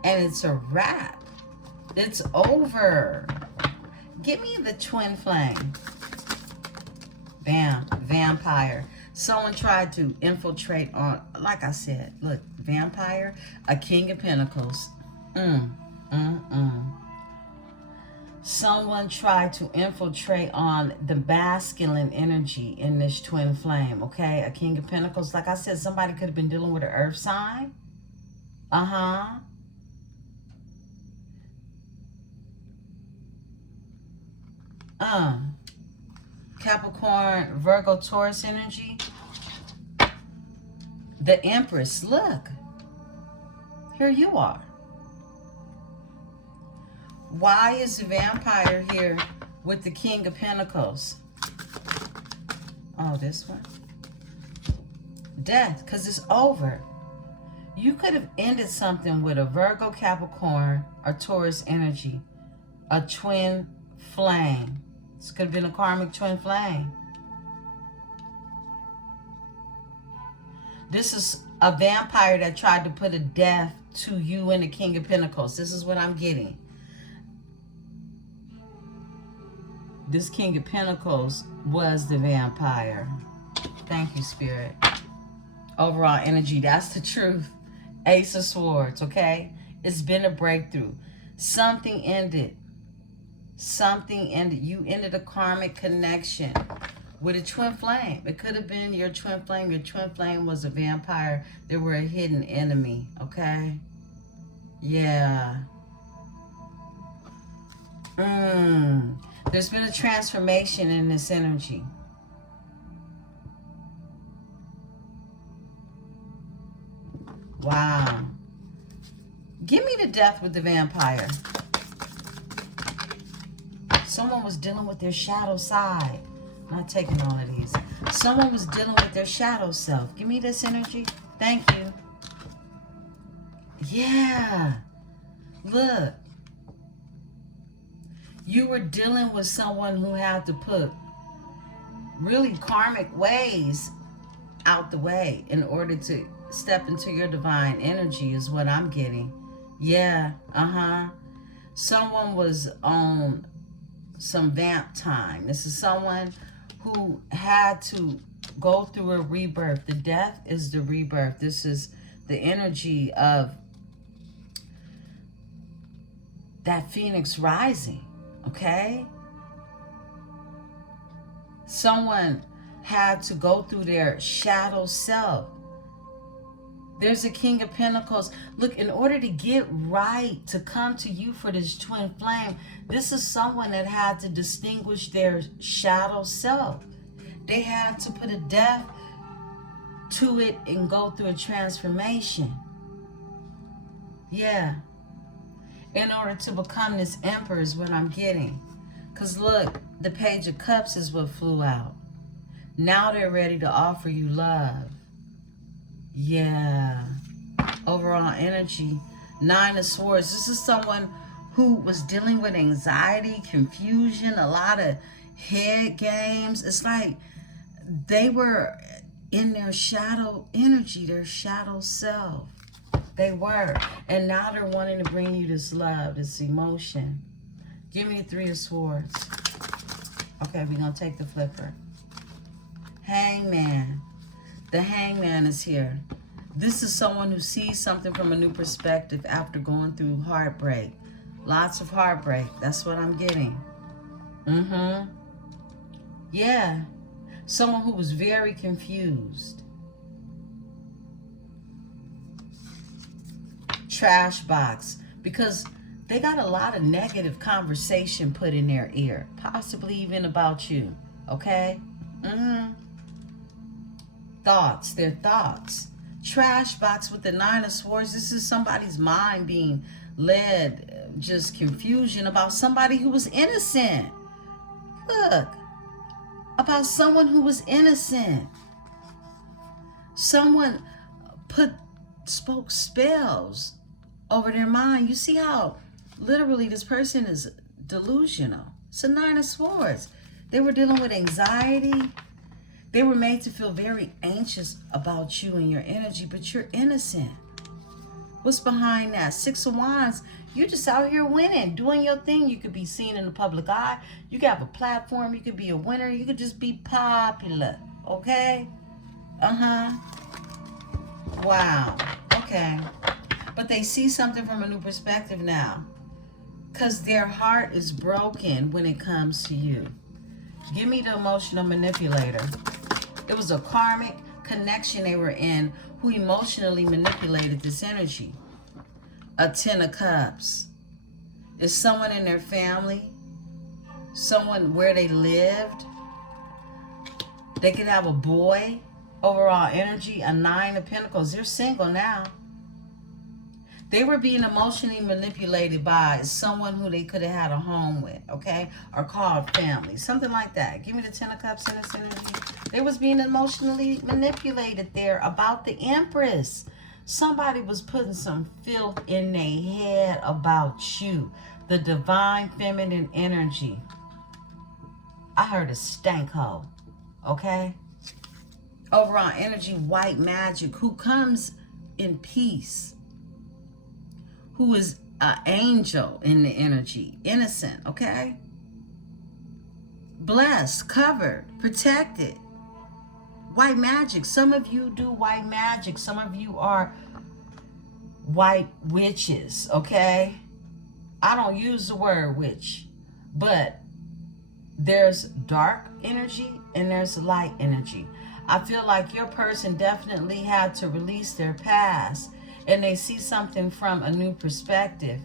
and it's a wrap. It's over. Give me the twin flame. Bam. Vampire. Someone tried to infiltrate on, like I said, look, vampire, a King of Pentacles. Someone tried to infiltrate on the masculine energy in this twin flame, okay? A King of Pentacles. Like I said, somebody could have been dealing with an earth sign. Capricorn, Virgo, Taurus energy. The Empress, look. Here you are. Why is the vampire here with the King of Pentacles? Oh, this one. Death, because it's over. You could have ended something with a Virgo, Capricorn, or Taurus energy. A twin flame. This could have been a karmic twin flame. This is a vampire that tried to put a death to you and the King of Pentacles. This is what I'm getting. This King of Pentacles was the vampire. Thank you, Spirit. Overall energy, that's the truth. Ace of Swords, okay? It's been a breakthrough. Something ended. Something ended. You ended a karmic connection with a twin flame. It could have been your twin flame. Your twin flame was a vampire. They were a hidden enemy, okay? Yeah. There's been a transformation in this energy. Wow. Give me the death with the vampire. Someone was dealing with their shadow side. I'm not taking all of these. Someone was dealing with their shadow self. Give me this energy. Thank you. Yeah. Look. You were dealing with someone who had to put really karmic ways out the way in order to step into your divine energy is what I'm getting. Yeah, someone was on some vamp time. This is someone who had to go through a rebirth. The death is the rebirth. This is the energy of that phoenix rising, okay? Someone had to go through their shadow self. There's a King of Pentacles. Look, in order to get right, to come to you for this twin flame, this is someone that had to distinguish their shadow self. They had to put a death to it and go through a transformation. Yeah. In order to become this Emperor is what I'm getting. Because look, the Page of Cups is what flew out. Now they're ready to offer you love. Yeah. Overall energy, 9 of Swords. This is someone who was dealing with anxiety, confusion, a lot of head games. It's like they were in their shadow energy, their shadow self. They were. And now they're wanting to bring you this love, this emotion. Give me the 3 of Swords. Okay, we're going to take the flipper. Hangman. The Hangman is here. This is someone who sees something from a new perspective after going through heartbreak. Lots of heartbreak. That's what I'm getting. Yeah. Someone who was very confused. Trash box. Because they got a lot of negative conversation put in their ear. Possibly even about you. Okay? Thoughts. Their thoughts. Trash box with the 9 of Swords. This is somebody's mind being led. Just confusion about somebody who was innocent. Look. About someone who was innocent. Someone spoke spells over their mind. You see how literally this person is delusional. It's a 9 of Swords. They were dealing with anxiety. They were made to feel very anxious about you and your energy, but you're innocent. What's behind that? 6 of Wands. You're just out here winning, doing your thing. You could be seen in the public eye. You could have a platform. You could be a winner. You could just be popular. Okay? Wow. Okay. But they see something from a new perspective now. Because their heart is broken when it comes to you. Give me the emotional manipulator. It was a karmic connection they were in who emotionally manipulated this energy. A 10 of Cups. Is someone in their family? Someone where they lived? They could have a boy. Overall energy, a 9 of Pentacles. They're single now. They were being emotionally manipulated by someone who they could have had a home with, okay? Or called family, something like that. Give me the 10 of Cups in this energy. They was being emotionally manipulated there about the Empress. Somebody was putting some filth in their head about you. The divine feminine energy. I heard a stank hole, okay? Overall energy, white magic, who comes in peace. Who is an angel in the energy. Innocent, okay? Blessed, covered, protected. White magic. Some of you do white magic. Some of you are white witches, okay? I don't use the word witch, but there's dark energy and there's light energy. I feel like your person definitely had to release their past and they see something from a new perspective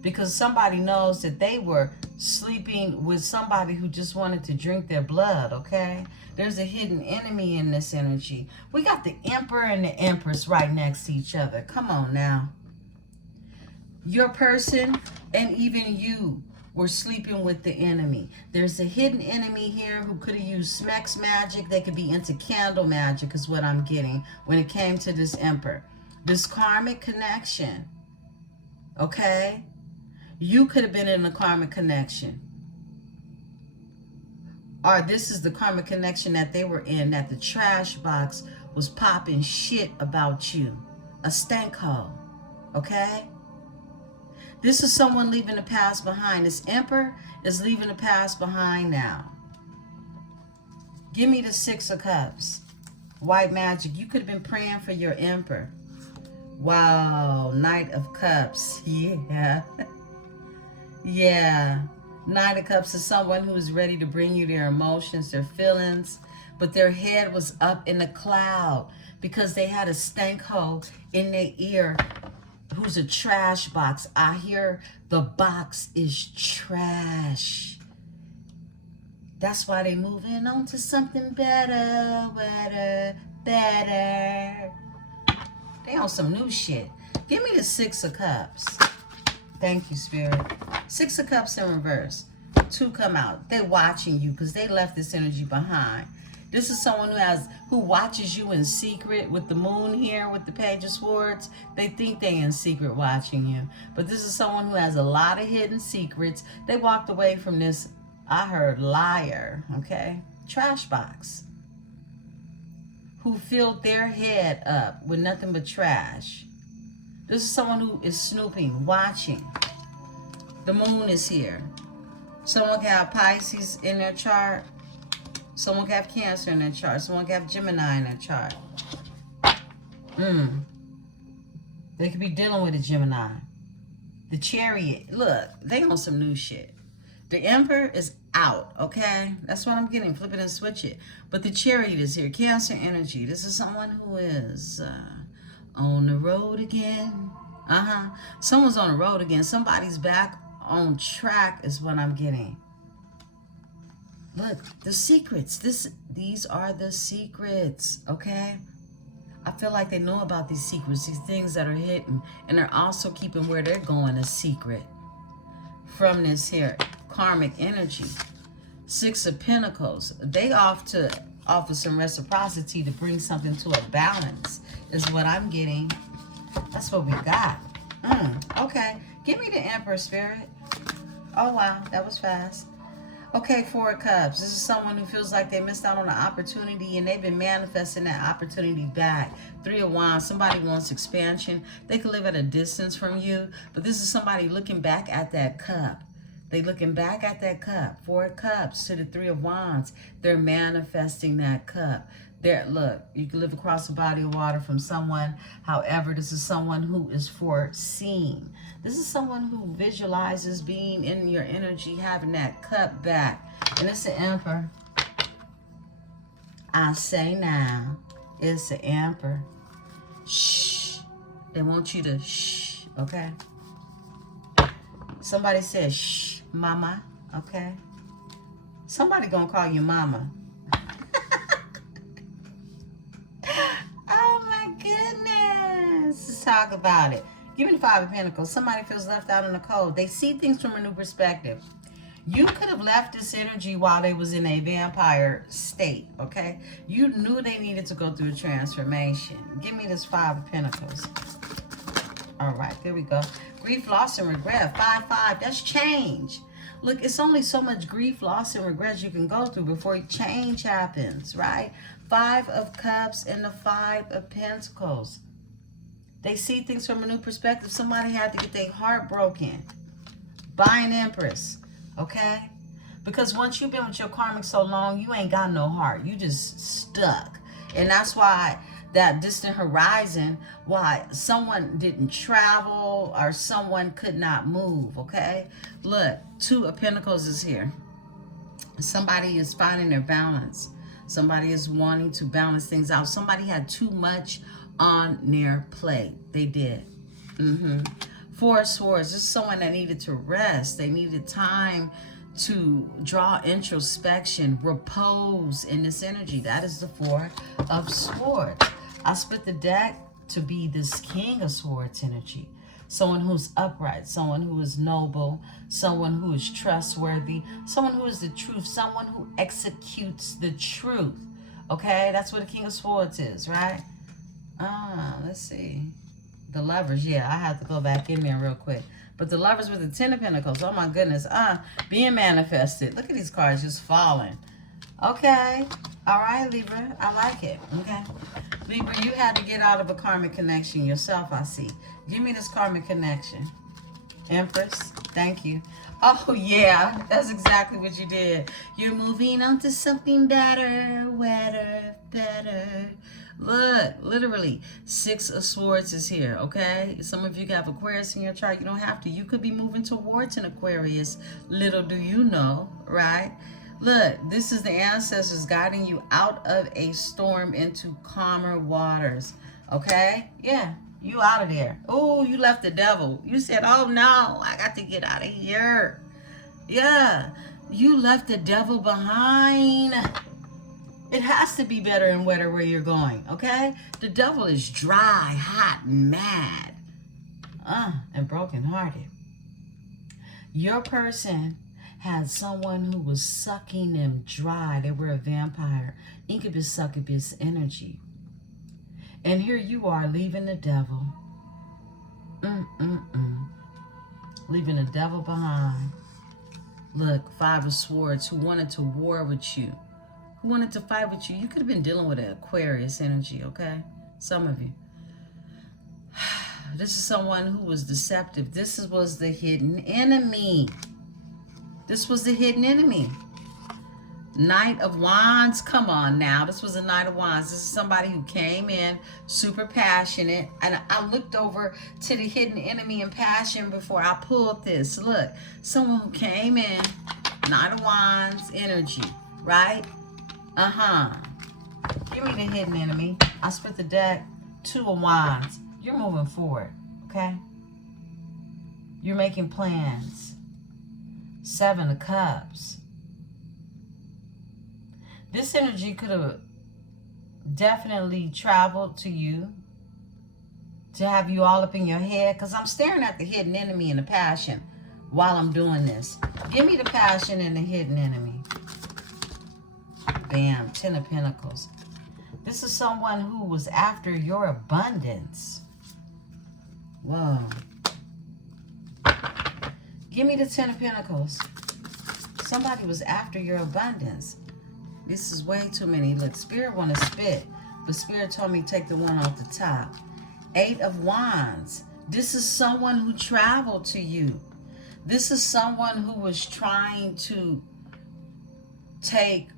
because somebody knows that they were sleeping with somebody who just wanted to drink their blood, okay? There's a hidden enemy in this energy. We got the Emperor and the Empress right next to each other. Come on now. Your person and even you were sleeping with the enemy. There's a hidden enemy here who could have used Smex magic. They could be into candle magic is what I'm getting when it came to this Emperor. This karmic connection, okay? You could have been in a karmic connection. Or this is the karmic connection that they were in, that the trash box was popping shit about you. A stank hole, okay? This is someone leaving the past behind. This Emperor is leaving the past behind now. Give me the Six of Cups. White magic. You could have been praying for your Emperor. Wow. Knight of Cups. Yeah. Yeah. Knight of Cups is someone who is ready to bring you their emotions, their feelings, but their head was up in the cloud because they had a stank hole in their ear who's a trash box. I hear the box is trash. That's why they moving on to something better, better. They on some new shit. Give me the Six of Cups. Thank you, Spirit. Six of Cups in reverse. Two come out. They watching you because they left this energy behind. This is someone who watches you in secret with the moon here with the Page of Swords. They think they in secret watching you. But this is someone who has a lot of hidden secrets. They walked away from this, I heard, liar, okay? Trash box. Who filled their head up with nothing but trash. This is someone who is snooping, watching. The moon is here. Someone can have Pisces in their chart. Someone can have Cancer in their chart. Someone can have Gemini in their chart. They could be dealing with a Gemini. The Chariot. Look, they on some new shit. The Emperor is out, okay? That's what I'm getting. Flip it and switch it. But the Chariot is here. Cancer energy. This is someone who is on the road again. Someone's on the road again. Somebody's back on track is what I'm getting. Look, the secrets. These are the secrets, okay? I feel like they know about these secrets, these things that are hidden, and they're also keeping where they're going a secret from this here karmic energy. Six of Pentacles. They off to offer some reciprocity to bring something to a balance is what I'm getting. That's what we got. Okay. Give me the Emperor, Spirit. Oh, wow. That was fast. Okay, Four of Cups. This is someone who feels like they missed out on an opportunity and they've been manifesting that opportunity back. Three of Wands. Somebody wants expansion. They could live at a distance from you, but this is somebody looking back at that cup. They looking back at that cup. Four of Cups to the Three of Wands. They're manifesting that cup. Look, you can live across a body of water from someone. However, this is someone who is foreseeing. This is someone who visualizes being in your energy, having that cup back. And it's the Emperor. I say now, it's the Emperor. Shh. They want you to shh, okay? Somebody said shh, mama, okay? Somebody gonna call you mama. Let's talk about it. Give me the Five of Pentacles. Somebody feels left out in the cold. They see things from a new perspective. You could have left this energy while they was in a vampire state, okay? You knew they needed to go through a transformation. Give me this Five of Pentacles. All right, there we go. Grief, loss, and regret. 5-5. That's change. Look, it's only so much grief, loss, and regrets you can go through before change happens, right? Five of Cups and the Five of Pentacles. They see things from a new perspective. Somebody had to get their heart broken by an Empress, okay? Because once you've been with your karmic so long, you ain't got no heart. You just stuck. And that's why that distant horizon, why someone didn't travel or someone could not move, okay? Look, Two of Pentacles is here. Somebody is finding their balance. Somebody is wanting to balance things out. Somebody had too much on their plate. They did. Four of Swords. This is someone that needed to rest. They needed time to draw introspection, repose in this energy. That is the Four of Swords. I split the deck to be this King of Swords energy. Someone who's upright, someone who is noble, someone who is trustworthy, someone who is the truth, someone who executes the truth. Okay, that's what a King of Swords is, right? Let's see. The Lovers, yeah, I have to go back in there real quick. But the Lovers with the Ten of Pentacles, oh my goodness. Being manifested. Look at these cards just falling. Okay. All right, Libra. I like it. Okay. Libra, you had to get out of a karmic connection yourself, I see. Give me this karmic connection. Empress, thank you. Oh, yeah, that's exactly what you did. You're moving on to something better, wetter, better. Look, literally, 6 of Swords is here, okay? Some of you have Aquarius in your chart. You don't have to. You could be moving towards an Aquarius. Little do you know, right? Look, this is the ancestors guiding you out of a storm into calmer waters, okay? Yeah, you out of there. Oh, you left the devil. You said, oh, no, I got to get out of here. Yeah, you left the devil behind. It has to be better and wetter where you're going, okay? The devil is dry, hot, and mad, and brokenhearted. Your person had someone who was sucking them dry. They were a vampire, incubus, succubus energy. And here you are leaving the devil. Leaving the devil behind. Look, 5 of Swords, who wanted to war with you. Who wanted to fight with you. You could have been dealing with an Aquarius energy, okay? Some of you. This is someone who was deceptive. This was the hidden enemy. This was the hidden enemy. Knight of Wands, come on now. This was a Knight of Wands. This is somebody who came in super passionate. And I looked over to the hidden enemy and passion before I pulled this. Look, someone who came in, Knight of Wands energy, right? Give me the hidden enemy. I split the deck. 2 of Wands. You're moving forward, okay? You're making plans. 7 of Cups. This energy could have definitely traveled to you to have you all up in your head, because I'm staring at the hidden enemy and the passion while I'm doing this. Give me the passion and the hidden enemy. Bam, 10 of Pentacles. This is someone who was after your abundance. Whoa. Give me the 10 of Pentacles. Somebody was after your abundance. This is way too many. Look, Spirit want to spit, but Spirit told me take the one off the top. 8 of Wands. This is someone who traveled to you. This is someone who was trying to take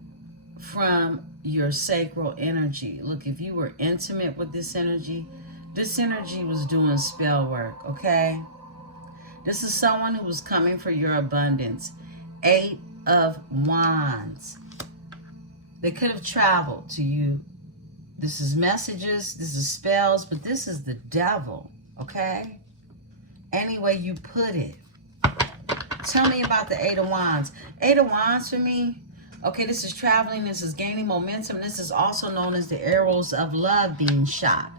from your sacral energy. Look, if you were intimate with this energy was doing spell work, okay? This is someone who was coming for your abundance. 8 of Wands. They could have traveled to you. This is messages, this is spells, but this is the devil, okay? Any way you put it. Tell me about the 8 of Wands. 8 of Wands for me, okay, this is traveling, this is gaining momentum. This is also known as the arrows of love being shot.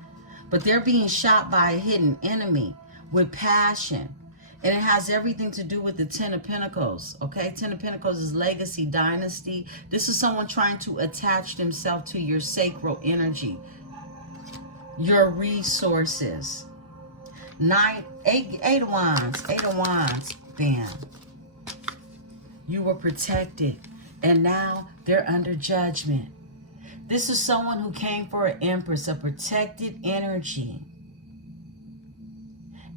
But they're being shot by a hidden enemy with passion. And it has everything to do with the 10 of Pentacles, okay? 10 of Pentacles is legacy, dynasty. This is someone trying to attach themselves to your sacral energy, your resources. 8 of Wands, 8 of Wands, bam. You were protected, and now they're under judgment. This is someone who came for an Empress, a protected energy.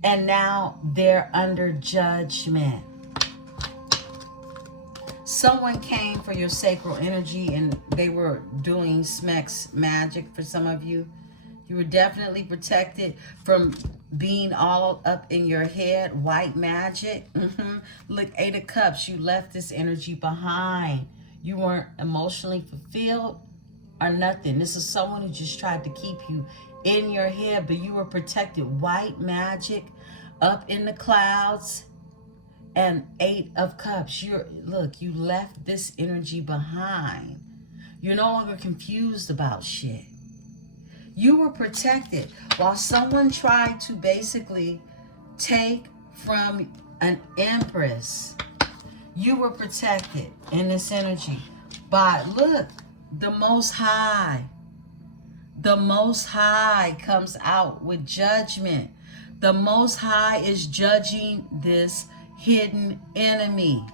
And now they're under judgment. Someone came for your sacral energy and they were doing Smex magic for some of you. You were definitely protected from being all up in your head. White magic. Look, 8 of Cups. You left this energy behind. You weren't emotionally fulfilled or nothing. This is someone who just tried to keep you in your head, but you were protected. White magic, up in the clouds, and 8 of Cups. Look, you left this energy behind. You're no longer confused about shit. You were protected while someone tried to basically take from an Empress. You were protected in this energy by, look, the Most High. The Most High comes out with judgment. The Most High is judging this hidden enemy.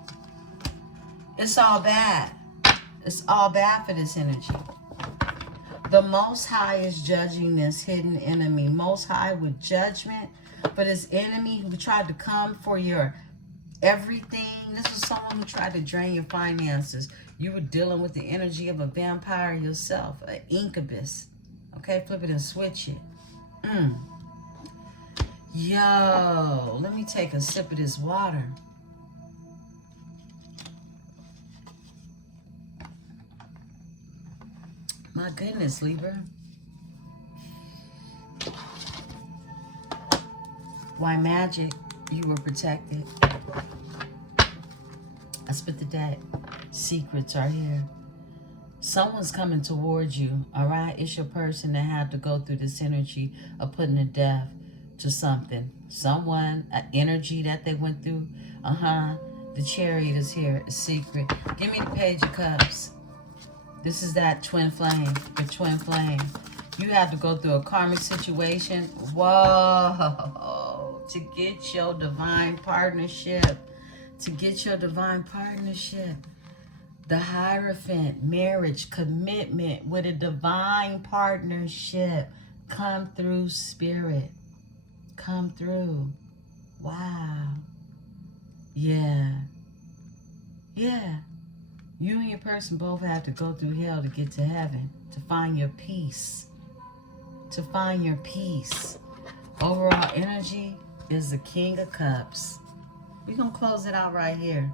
It's all bad. It's all bad for this energy. The Most High is judging this hidden enemy. Most High with judgment for this enemy who tried to come for your everything. This was someone who tried to drain your finances. You were dealing with the energy of a vampire yourself, an incubus. Okay, flip it and switch it. Yo, let me take a sip of this water. My goodness, Libra. Why magic? You were protected. I spit the deck. Secrets are here. Someone's coming towards you, all right? It's your person that had to go through this energy of putting a death to something. Someone, an energy that they went through. The Chariot is here. A secret. Give me the Page of Cups. This is that twin flame. The twin flame. You have to go through a karmic situation. Whoa. To get your divine partnership. To get your divine partnership. The Hierophant, marriage, commitment with a divine partnership. Come through, spirit. Come through. Wow. Yeah. Yeah. You and your person both have to go through hell to get to heaven. To find your peace. To find your peace. Overall energy is the King of Cups. We're going to close it out right here.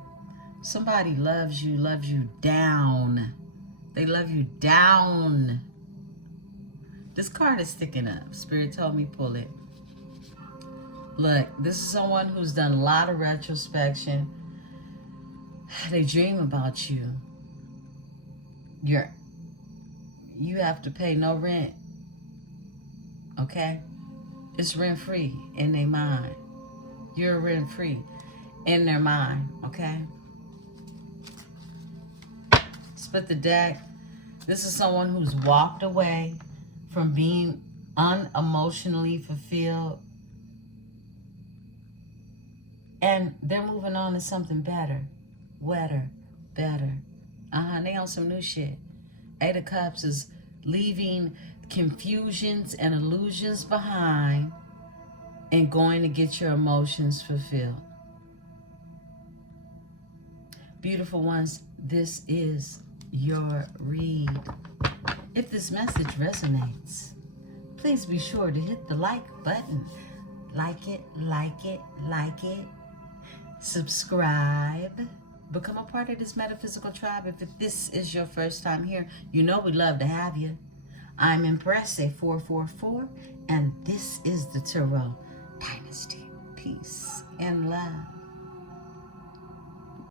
Somebody loves you down. They love you down. This card is sticking up. Spirit told me pull it. Look, this is someone who's done a lot of retrospection. They dream about you. You have to pay no rent. Okay? It's rent-free in their mind. You're rent-free in their mind. Okay? Split the deck. This is someone who's walked away from being unemotionally fulfilled. And they're moving on to something better. Wetter. Better. They on some new shit. Eight of Cups is leaving confusions and illusions behind and going to get your emotions fulfilled. Beautiful ones, this is your read. If this message resonates, please be sure to hit the like button. Like it, like it, like it. Subscribe. Become a part of this metaphysical tribe. If this is your first time here, you know we'd love to have you. I'm Emperesse 444, and this is the Tarot Dynasty. Peace and love.